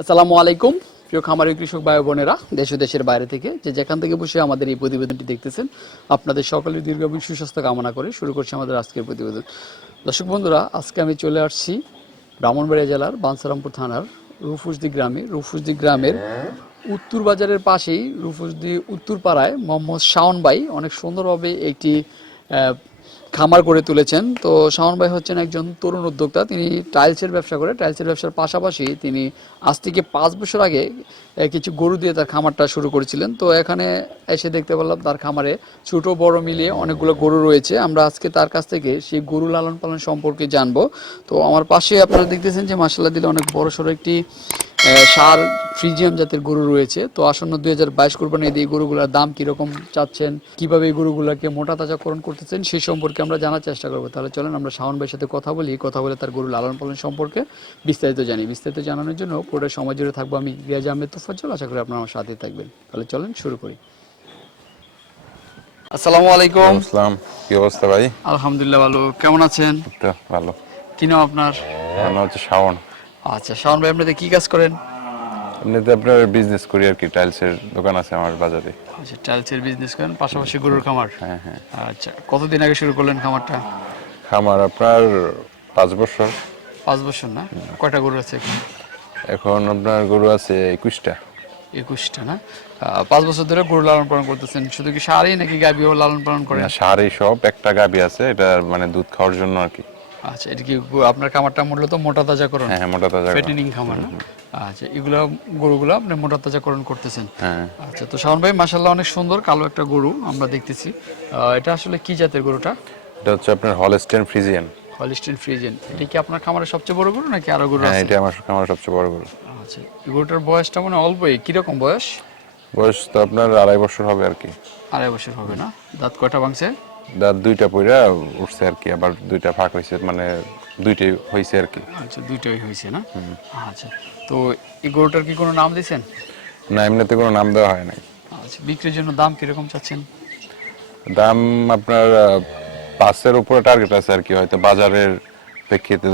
আসসালামু আলাইকুম। প্রিয় খামারি কৃষক ভাই বোনেরা, দেশ ও দেশের বাইরে থেকে যে যেখান থেকে বসে আমাদের এই প্রতিবেদনটি দেখতেছেন, আপনাদের সকলের দীর্ঘায়ু সুস্বাস্থ্য কামনা করে শুরু করছি আমাদের আজকের প্রতিবেদন। দর্শক বন্ধুরা, আজকে আমি চলে আসছি ব্রাহ্মণবাড়িয়া জেলার বানসারামপুর থানার রুফুসদি গ্রামে। রুফুসদি গ্রামের উত্তর বাজারের পাশেই রুফুসদি উত্তর পাড়ায় মোহাম্মদ শাওন ভাই অনেক সুন্দরভাবে একটি খামার করে তুলেছেন। তো শাওন ভাই হচ্ছেন একজন তরুণ উদ্যোক্তা। তিনি টাইলসের ব্যবসা করে, টাইলসের ব্যবসার পাশাপাশি তিনি আজ থেকে পাঁচ বছর আগে কিছু গরু দিয়ে তার খামারটা শুরু করেছিলেন। তো এখানে এসে দেখতে পেলাম তার খামারে ছোট, বড় মিলিয়ে অনেকগুলো গরু রয়েছে। আমরা আজকে তার কাছ থেকে সেই গরু লালন পালন সম্পর্কে জানব। তো আমার পাশে আপনারা দেখতেছেন যে মাসাল্লাহ দিলে অনেক বড় সড়ো একটি সার ফ্রিজিয়াম জাতের গরু রয়েছে। তো আসন্ন দুই হাজার বাইশ কোরবানি এই গরুগুলোর দাম কীরকম চাচ্ছেন? কীভাবে এই গরুগুলোকে মোটা তাজাকরণ করতেছেন? সেই সম্পর্কে আমরা জানার চেষ্টা করব। তাহলে চলেন আমরা শাওন ভাইয়ের সাথে কথা বলি কথা বলে তার গরু লালন পালন সম্পর্কে বিস্তারিত জানি। বিস্তারিত জানানোর জন্য পুরো সময় জুড়ে থাকব আমি রিয়াজ আহমেদ তোফাজ্জল। আশা করি আপনারা আমার সাথে থাকবেন। তাহলে চলেন শুরু করি। আসসালামু আলাইকুম। আসসালাম। কি অবস্থা ভাই? আলহামদুলিল্লাহ ভালো। কেমন আছেন? ভালো। কি নাম আপনার? নাম হচ্ছে শাওন। আচ্ছা শাওন ভাই আপনাদের কি কাজ করেন? এমনিতে আপনার বিজনেস করি আর কি টাইলসের দোকান আছে আমার বাজারে। আচ্ছা টাইলসের বিজনেস করেন পাশাপাশি গরুর খামার? হ্যাঁ হ্যাঁ। আচ্ছা কতদিন আগে শুরু করলেন খামারটা? খামার আপনার পাঁচ বছর। পাঁচ বছর না? কয়টা গরু আছে এখন? এখন আপনার গরু আছে একুশটা। একুশটা না? পাঁচ বছর ধরে গরু লালন পালন করতেছেন। শুধু কি সারই নাকি গাভিও লালন পালন করেন? সারি সব। একটা গাবি আছে এটা মানে দুধ খাওয়ার জন্য আর কি। আচ্ছা এটা কি আপনার খামারটা মূলত মোটা তাজাকরণ? হ্যাঁ হ্যাঁ, মোটা তাজা। ফেটেনিং খামার না? আচ্ছা এগুলো গরুগুলো আপনি মোটা তাজাকরণ করতেছেন। হ্যাঁ। আচ্ছা তো শাওন ভাই মাসাল্লাহ অনেক সুন্দর কালো একটা গরু আমরা দেখতেছি। এটা আসলে কি জাতের গরুটা? এটা হচ্ছে আপনার হলস্টেন ফ্রিজিয়ান হলিস্টিন ফ্রিজেন এটা কি আপনার খামারের সবচেয়ে বড় গরু নাকি আরও গরু হ্যাঁ এটা আমার আমার সবচেয়ে বড় গরু। আচ্ছা এই গরুটার বয়সটা মানে অল্পই। কীরকম বয়স? বয়স তো আপনার আড়াই বছর হবে আর কি। আড়াই বছর হবে না? দাঁত কয়টা ভাঙছে? দাঁত দুইটা পইরা উঠছে আর কি আবার দুইটা ফাঁক হয়েছে মানে দুইটাই হয়েছে আর কি। আচ্ছা দুইটাই হয়েছে না? আচ্ছা তো এই গরুটার কি কোনো নাম দিয়েছেন না এমনিতে কোনো নাম দেওয়া হয় নাই। আচ্ছা বিক্রির জন্য দাম কীরকম চাচ্ছেন? দাম আপনার পাঁচের উপরে টার্গেট আছে আর কি হয়তো বাজারের প্রেক্ষিতে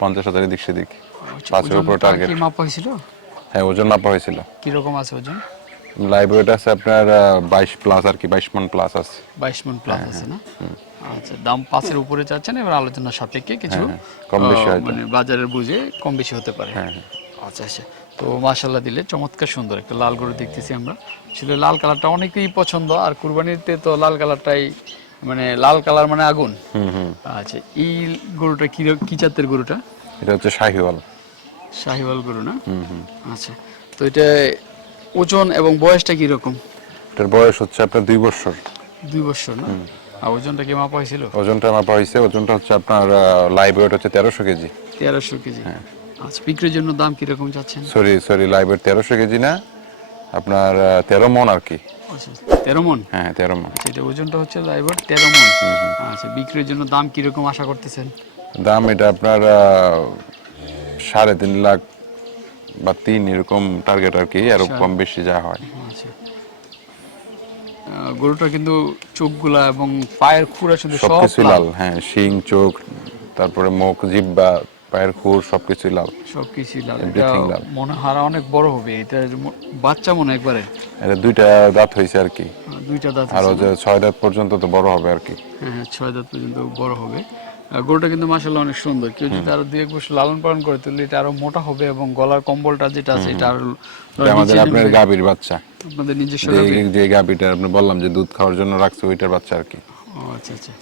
পঞ্চাশ হাজারের দিক সেদিক। আচ্ছা, পাঁচের উপরে টার্গেট কি মাপা হয়েছিল? হ্যাঁ ওজন মাপা হয়েছিল। কীরকম আছে ওজন? লাইভ ওয়েট আছে আপনার বাইশ প্লাস আর কি বাইশ মন প্লাস আছে। বাইশ মন প্লাস আছে না? আচ্ছা দাম পাঁচের উপরে চাচ্ছেন এবার আলোচনার সাপেক্ষে কিছু হ্যাঁ, কম বেশি মানে বাজারের বুঝে কম বেশি হতে পারে। হ্যাঁ হ্যাঁ। আচ্ছা আচ্ছা। তো মাশাল্লাহ দিলে চমৎকার সুন্দর একটা লাল গরু দেখতেছি আমরা। আসলে লাল কালারটা অনেকেই পছন্দ আর কুরবানিতে তো লাল কালারটাই মানে লাল কালার মানে আগুন। হুম হুম। আচ্ছা এই গরুটা কি কি জাতের গরুটা? এটা হচ্ছে শাহিওয়াল। শাহিওয়াল গরু না? হুম হুম। আচ্ছা তো এটা ওজন এবং বয়সটা কি রকম এটার বয়স হচ্ছে আপনার দুই বছর। দুই বছর না? আর ওজনটা কি মাপা হয়েছিল? ওজনটা মাপা হয়েছে ওজনটা হচ্ছে আপনার লাইভ ওয়েট হচ্ছে তেরোশো কেজি। তেরোশো কেজি। হ্যাঁ। আচ্ছা বিক্রির জন্য দাম কীরকম চাচ্ছেন? সরি সরি লাইভ ওয়েট তেরোশো কেজি না আপনার তেরো মন আর কি। আচ্ছা তেরো মন? হ্যাঁ তেরো মন। আচ্ছা, এটা ওজনটা হচ্ছে লাইভ ওয়েট তেরো মন। আচ্ছা বিক্রির জন্য দাম কীরকম আশা করতেছেন? দাম এটা আপনার সাড়ে তিন লাখ বা তিন এরকম টার্গেট আর কি আরও কম বেশি যা হয়। আচ্ছা। গরুটা কিন্তু চোখগুলা এবং পায়ের খুঁড়া শুধু সবকিছু লাল। হ্যাঁ শিং চোখ তারপরে মুখ জিব্বা পায়ের খুর সবকিছুই লাল। সবকিছু লাল। এটা মনে হারা অনেক বড় হবে। এটা বাচ্চা মনে একবারে। এটা দুইটা দাঁত হয়েছে আর কি। দুইটা দাঁত আর। যে ছয় দাঁত পর্যন্ত তো বড় হবে আর কি। হ্যাঁ হ্যাঁ ছয় দাঁত পর্যন্ত বড় হবে। গরুটা কিন্তু মাসাল্লাহ অনেক সুন্দর। কেউ যদি আরও দুই এক বছর লালন পালন করে তাহলে এটা আরও মোটা হবে এবং গলার কম্বলটা যেটা আছে এটা আরও আমাদের আপনার গাভীর বাচ্চা। আপনাদের নিজস্ব যে গাভীটা আপনি বললাম যে দুধ খাওয়ার জন্য রাখছে ওইটার বাচ্চা আর কি। আচ্ছা আচ্ছা।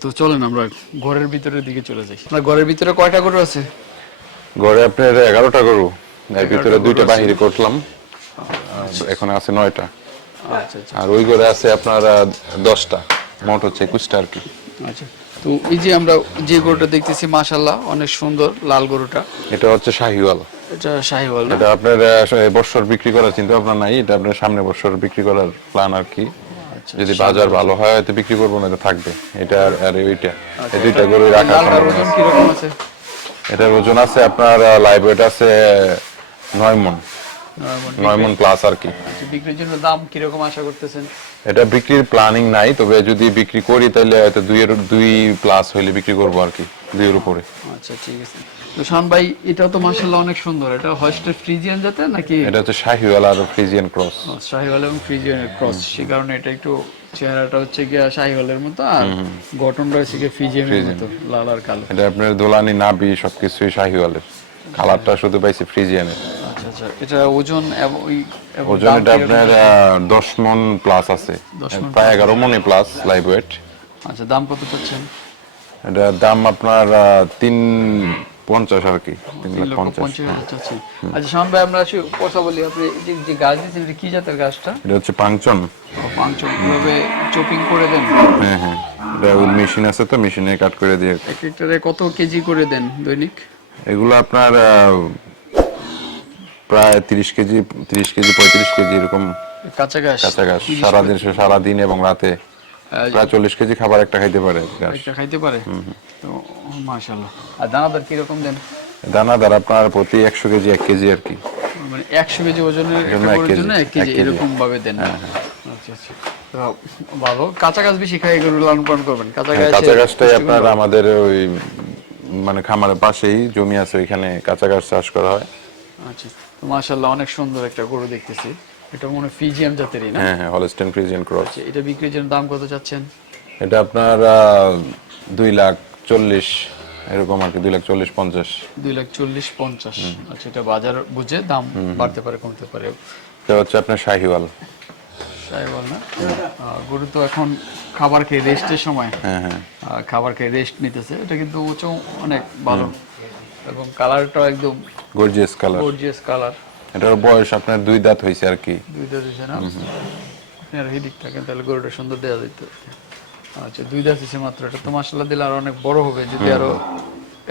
তো চলেন আমরা ঘরের ভিতরের দিকে চলে যাই। আপনার ঘরের ভিতরে কয়টা গরু আছে? ঘরে আপনার এগারোটা গরু। এর ভিতরে দুইটা বাহিরে করলাম। এখন আছে নয়টা। আচ্ছা আচ্ছা। আর ওই ঘরে আছে আপনার দশটা। মোট হচ্ছে একুশটা আর কি। আচ্ছা। তো এই যে আমরা যে গরুটা দেখতেছি মাশাল্লাহ অনেক সুন্দর লাল গরুটা। এটা হচ্ছে শাহিওয়াল। এটা শাহিওয়াল এটা আপনার বছর বিক্রি করার চিন্তা ভাবনা নাই এটা আপনার সামনে বছর বিক্রি করার প্ল্যান আর কি। আচ্ছা, যদি বাজার ভালো হয় হয়তো বিক্রি করব না এটা থাকবে। এটা আর ওইটা এই দুইটা। গরু রাখা ওজন কীরকম আছে? এটার ওজন আছে আপনার লাইভ ওয়েট আছে নয় মন। নয় মন প্লাস আর কি। আচ্ছা, বিক্রির জন্য দাম কীরকম আশা করতেছেন? এটা বিক্রির প্ল্যানিং নাই তবে যদি বিক্রি করি তাহলে হয়তো দুই এর দুই প্লাস হইলে বিক্রি করব আর কি দুইয়ের উপরে। আচ্ছা ঠিক আছে। তো শান ভাই এটাও তো মাশাআল্লাহ অনেক সুন্দর। এটা হস্টের ফ্রিজিয়ান জাতে নাকি? এটা হচ্ছে শাহিওয়াল আর ফ্রিজিয়ান ক্রস শাহিওয়াল এবং ফ্রিজিয়ানের ক্রস সে কারণে এটা একটু চেহারাটা হচ্ছে গিয়া শাহিওয়ালের মতো আর গঠনটা হচ্ছে গিয়া ফ্রিজিয়ানের মতো লাল আর কালো। এটা আপনার দোলানি নাবি সবকিছুই শাহিওয়ালের। কালারটা শুধু পাইছি ফ্রিজিয়ানের। আচ্ছা এটা ওজন ওজন এটা আপনার দশ মন প্লাস আছে। 10 প্রায় এগারো মনে প্লাস লাইভ ওয়েট আচ্ছা দাম কত চাচ্ছেন? এটার দাম আপনার তিন পঞ্চাশ আর কি তিন লাখ পঞ্চাশ। আচ্ছা শান ভাই আমরা আসি কথা বলি আপনি এই যে- গাছ দিয়েছেন এটা কি জাতের গাছটা? এটা হচ্ছে পাংচন। পাঁচ কীভাবে চপিং করে দেন? হ্যাঁ হ্যাঁ। এটা মেশিন আছে তো মেশিনে কাট করে দিয়ে। এক একটারে কত কেজি করে দেন দৈনিক? এগুলো আপনার প্রায় তিরিশ কেজি তিরিশ কেজি পঁয়ত্রিশ কেজি এরকম কাঁচা গাছ কাছাকাছি সারাদিন সারাদিন এবং রাতে প্রায় চল্লিশ কেজি খাবার একটা খাইতে পারে একটা খাইতে পারে? তো মাশাল্লাহ আর দানাদার কীরকম দেন? দানাদার আপনার প্রতি একশো কেজি এক কেজি আর কি। মানে একশো কেজি ওজনের জন্য এক কেজি, হ্যাঁ, এরকম ভাবে দেন আচ্ছা আচ্ছা। তো ভালো। কাঁচা গাছ বেশি খাই গরু লালন পালন করবেন। কাঁচা হ্যাঁ, গাছ কাঁচা গাছটাই আপনার আমাদের ওই মানে খামারের পাশেই জমি আছে ওইখানে কাঁচা গাছ চাষ করা হয়। আচ্ছা। তো মাশাল্লাহ অনেক সুন্দর একটা গরু দেখতেছি। এটা মনে ফিজিয়াম জাতেরই না? হ্যাঁ হ্যাঁ হলস্টেন ফ্রিজিয়ান ক্রস এটা বিক্রির জন্য দাম কত চাচ্ছেন? এটা আপনার দুই লাখ চল্লিশ এরকম আর কি দুই লাখ চল্লিশ পঞ্চাশ। দুই লাখ চল্লিশ পঞ্চাশ। আচ্ছা এটা বাজার বুঝে দাম বাড়তে পারে কমতে পারে। এটা হচ্ছে আপনার শাহিওয়াল। বল না? গরু তো এখন খাবার খেয়ে রেস্টের সময়। হ্যাঁ হ্যাঁ। খাবার খেয়ে রেস্ট নিতেছে। এটা কিন্তু উঁচু অনেক ভালো। এবং কালারটাও একদম গর্জিয়াস কালার গর্জিয়াস কালার এটার বয়স আপনার দুই দাঁত হয়েছে আর কি। দুই দাঁত দিছে না? আপনার হিডিক থাকেন তাহলে গরুটা সুন্দর দেওয়া যেত আচ্ছা দুই দাঁত দিছে মাত্র। এটা তো মশলা দিলে আরও অনেক বড় হবে যদি আরও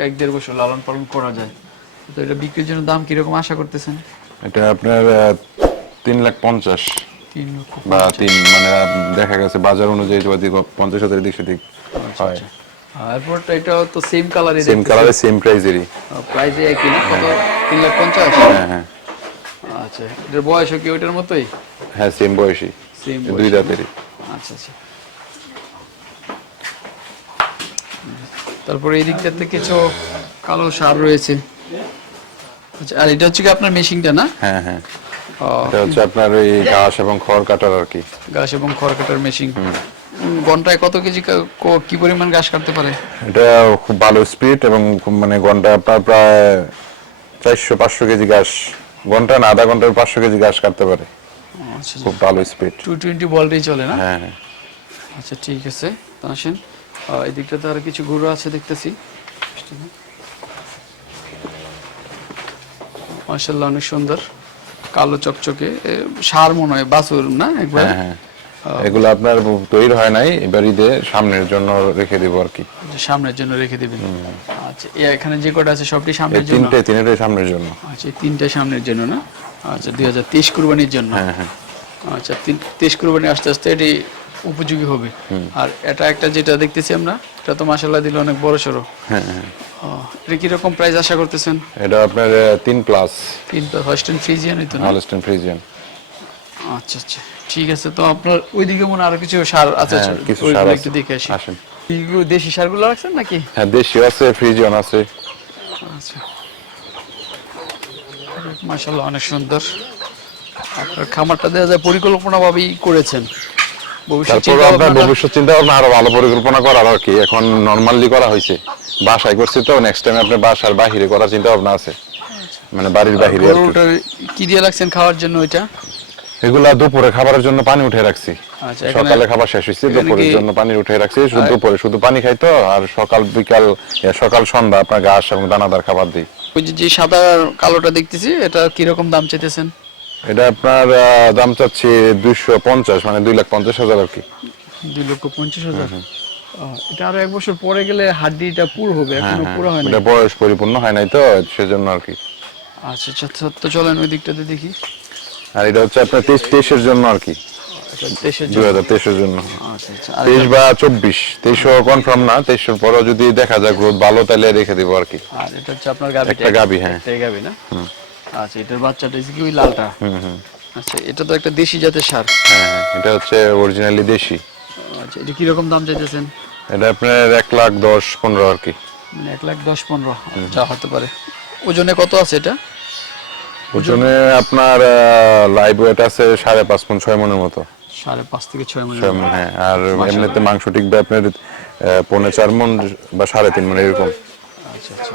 এক দেড় বছর লালন পালন করা যায়। তো এটা বিক্রির জন্য দাম কীরকম আশা করতেছেন? এটা আপনার তিন লাখ পঞ্চাশ। বা তিন মানে দেখা গেছে বাজার অনুযায়ী পঞ্চাশ হাজার দিক সেদিক হয়। এরপরটা এটা তো সেম কালারই সেম কালারে সেম প্রাইজেরই প্রাইসে একই না? কত? তিন লাখ পঞ্চাশ? হ্যাঁ হ্যাঁ। আচ্ছা এটার বয়সও কি ওইটার মতোই? হ্যাঁ সেম বয়সী সেম দুই দাঁতেরই। আচ্ছা আচ্ছা। তারপরে এই দিকটাতে কিছু কালো সার রয়েছে। আচ্ছা আর এটা হচ্ছে কি আপনার মেশিনটা না? হ্যাঁ হ্যাঁ। এটা হচ্ছে আপনার ওই ঘাস এবং খড় কাটার আর কি। ঘাস এবং খড় কাটার মেশিন। ঘন্টায় কত কেজি কা- পরিমাণ ঘাস কাটতে পারে? এটা খুব ভালো স্পিড এবং মানে ঘণ্টা আপনার প্রায় চারশো পাঁচশো কেজি ঘাস। ঘণ্টা না আধা ঘণ্টার পাঁচশো কেজি ঘাস কাটতে পারে। আচ্ছা খুব ভালো স্পিড টু টোয়েন্টি বলটাই চলে না? হ্যাঁ হ্যাঁ। আচ্ছা ঠিক আছে আসেন এই দিকটাতে আরও কিছু গরু আছে দেখতেছি। মার্শাল্লাহ অনেক সুন্দর। কালো চকচকে সার মনে হয় বাছুর না একবার? হ্যাঁ হ্যাঁ। এগুলো আপনার তৈরি হয় নাই এবার ঈদে সামনের জন্য রেখে দিব আর কি। সামনের জন্য রেখে দিবেন। আচ্ছা এখানে যে কটা আছে সবটি সামনের জন্য? তিনটে তিনটাই সামনের জন্য। আচ্ছা তিনটা সামনের জন্য না? আচ্ছা দুই হাজার তেইশ কুরবানির জন্য। হ্যাঁ হ্যাঁ। আচ্ছা তেইশ কুরবানি আস্তে আস্তে এটি উপযোগী হবে। আর এটা একটা যেটা দেখতেছি আমরা এটা তো মাসাল্লাহ দিলে অনেক বড় সড়ো। হ্যাঁ হ্যাঁ। এটা কীরকম প্রাইস আশা করতেছেন? এটা আপনার আহ, তিন প্লাস। তিন হস্টেন ফ্রিজিয়ান হইতো না? হলস্টেন ফ্রিজিয়ান আচ্ছা আচ্ছা। ঠিক আছে তো আপনার ওইদিকে মনে আরও কিছু সার আছে হ্যাঁ, কিছু সার একটু দেখে আসি। আসেন। এইগুলো দেশি সারগুলো রাখছেন নাকি? হ্যাঁ দেশীয় আছে ফ্রিজিয়ন আছে। আচ্ছা। মাশাল্লাহ অনেক সুন্দর। আপনার খামারটা দেওয়া যায় পরিকল্পনা ভাবেই করেছেন তারপর আপনার ভবিষ্যৎ চিন্তা ভাবনা আরও ভালো পরিকল্পনা করার আর কি। এখন নর্মালি করা হয়েছে। বাসায় করছি তো নেক্সট টাইম আপনার বাসার বাহিরে করার চিন্তা ভাবনা আছে। মানে বাড়ির বাহিরে কি। কি দিয়ে রাখছেন খাওয়ার জন্য ওইটা? এগুলা দুপুরে খাবারের জন্য পানি উঠে রাখছি। আচ্ছা সকালে খাবার শেষ হয়েছে দুপুরের জন্য পানি উঠে রাখছি শুধু দুপুরে শুধু পানি খাইতো আর সকাল বিকাল সকাল সন্ধ্যা আপনার ঘাস এবং দানাদার খাবার দিই। ওই যে- সাদা কালোটা দেখতেছি এটা দাম চাইতেছেন? এটা আপনার দাম চাচ্ছি দুইশো পঞ্চাশ মানে দুই লাখ পঞ্চাশ হাজার আর কি। দুই লক্ষ পঞ্চাশ হাজার? এটা আরও এক বছর পরে গেলে হাড্ডিটা পুরো হবে হ্যাঁ এখনও হ্যাঁ। পুরো হয় না এটা বয়স পরিপূর্ণ হয় নাই তো সেজন্য আর কি। আচ্ছা আচ্ছা তো চলেন ওই দিকটাতে দেখি। আর এটা হচ্ছে আপনার তেইশ তেইশের জন্য আর কি। দুই হাজার তেইশের জন্য। আচ্ছা আচ্ছা আর তেইশ বা চব্বিশ তেইশও কনফার্ম না তেইশের পরেও যদি দেখা যায় গ্রোথ ভালো তাহলে রেখে দিব আর কি। আর এটা হচ্ছে আপনার গাবি একটা হ্যাঁ। গাবি না? আচ্ছা এটার বাচ্চাটা কি ওই লালটা? হুম হুম। আচ্ছা এটা তো একটা দেশি জাতের সার। হ্যাঁ হ্যাঁ, এটা হচ্ছে অরিজিনালি দেশি। আচ্ছা এটা কীরকম দাম চাইতেছেন? এটা আপনার এক লাখ দশ পনেরো আর কি। মানে এক লাখ দশ পনেরো। যা হতে পারে। ওজনে কত আছে এটা? ওজনে আপনার লাইভ ওয়েট আছে সাড়ে পাঁচ মন ছয় মনের মতো। সাড়ে পাঁচ থেকে ছয় ছয় হ্যাঁ আর এমনিতে মাংস টিকবে আপনার আহ, পৌনে চার মন বা সাড়ে তিন মন এরকম। আচ্ছা আচ্ছা।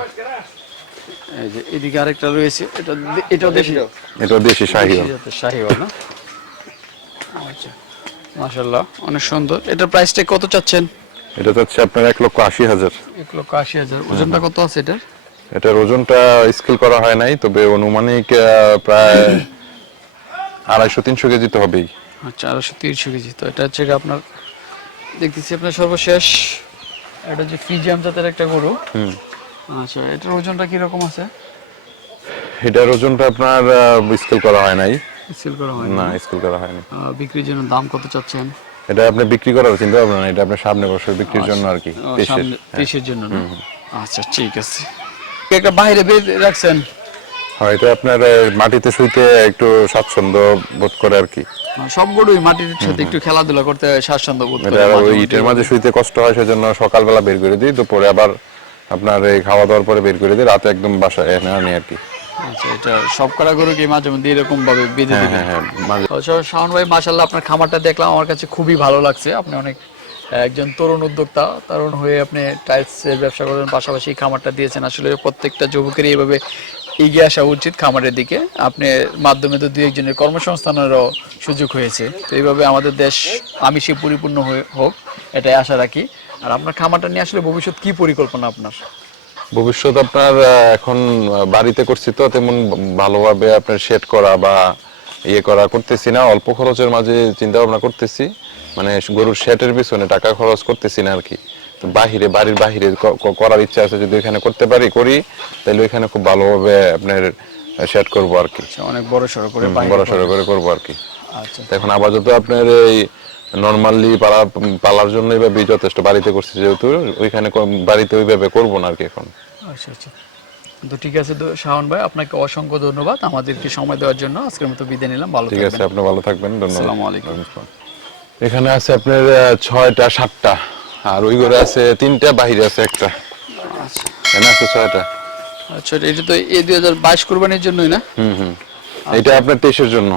এই যে এদিকে আরেকটা রয়েছে এটা এটাও দেশি? এটা দেশি শাহি শাহিওয়াল না? আচ্ছা মাশাল্লাহ অনেক সুন্দর। এটার প্রাইসটা কত চাচ্ছেন? এটা হচ্ছে আপনার এক লক্ষ আশি হাজার। এক লক্ষ আশি হাজার। ওজনটা কত আছে এটার? এটার ওজনটা স্কেল করা হয় নাই তবে অনুমানিক প্রায় আড়াইশো তিনশো কেজি তো হবেই। আচ্ছা আড়াইশো তিরিশশো কেজি। তো এটা হচ্ছে আপনার দেখতেছি আপনার সর্বশেষ এটা হচ্ছে ফিজিয়াম জাতের একটা গরু। আচ্ছা এটার ওজনটা কীরকম আছে? এটার ওজনটা আপনার স্কেল করা হয় নাই। সেল করা হয় না স্কেল করা হয়নি বিক্রির জন্য দাম কত চাচ্ছেন? এটা আপনি বিক্রি করার চিন্তা ভাবনা এটা আপনার সামনে বছর বিক্রির জন্য আর কি দেশের জন্য আচ্ছা ঠিক আছে। একটা বাইরে রাখছেন? হয় এটা আপনার মাটিতে শুইতে একটু স্বাচ্ছন্দ্য বোধ করে আর কি। সব গরুই মাটির সাথে একটু খেলাধুলা করতে স্বাচ্ছন্দ্য বোধ করে ওই ইটের মাঝে শুইতে কষ্ট হয় সেজন্য সকালবেলা বের করে দিই দুপুরে আবার আপনার এই খাওয়া দাওয়ার পরে বের করে দিই রাতে একদম বাসায় এনে আনি আর কি। আচ্ছা এটা সব করা মাঝে মধ্যে এরকম ভাবে বেঁধে হ্যাঁ দিবেন? হ্যাঁ হ্যাঁ শাওন ভাই আপনার খামারটা দেখলাম আমার কাছে খুবই ভালো লাগছে আপনি অনেক একজন তরুণ উদ্যোক্তা, তরুণ হয়ে আপনি টাইলস এর ব্যবসা করেন, পাশাপাশি খামারটা দিয়েছেন। আসলে প্রত্যেকটা যুবকেরই এইভাবে এগিয়ে আসা উচিত খামারের দিকে। আপনি মাধ্যমে তো দুই একজনের কর্মসংস্থানেরও সুযোগ হয়েছে। তো এইভাবে আমাদের দেশ আমিষে পরিপূর্ণ হয়ে হোক, এটাই আশা রাখি। আর আপনার খামারটা নিয়ে আসলে ভবিষ্যৎ কি পরিকল্পনা আপনার? ভবিষ্যৎ আপনার এখন বাড়িতে করছি তো, তেমন ভালোভাবে আপনার সেট করা বা ইয়ে করা করতেছি না। অল্প খরচের মাঝে চিন্তা ভাবনা করতেছি। মানে গরুর শেটের পিছনে টাকা খরচ করতেছি না আর কি তো বাহিরে বাড়ির বাহিরে করার ইচ্ছা আছে যদি এখানে করতে পারি করি তাহলে ওইখানে খুব ভালোভাবে আপনার সেট করব আর কি আচ্ছা, অনেক বড় সড়ো করে বড় সড়ো করে করব আর কি আচ্ছা এখন আপাতত আপনার এই নর্মালি পালা পালার জন্য বা বীজ যথেষ্ট বাড়িতে করছি যেহেতু ওইখানে বাড়িতে ওইভাবে করব না আর কি এখন। আচ্ছা আচ্ছা। তো ঠিক আছে তো শাওন ভাই আপনাকে অসংখ্য ধন্যবাদ আমাদেরকে সময় দেওয়ার জন্য। আজকের মতো বিদায় নিলাম ভালো ঠিক আছে আপনি ভালো থাকবেন ধন্যবাদ। আসসালামু আলাইকুম। এখানে আছে আপনার ছয়টা সাতটা। আর ওই ঘরে আছে তিনটা বাহিরে আছে একটা। আচ্ছা। এখানে আছে ছয়টা। আচ্ছা এটা তো এই দুই হাজার বাইশ কোরবানির জন্যই না? হুম হুম। এটা আপনার তেইশের জন্য।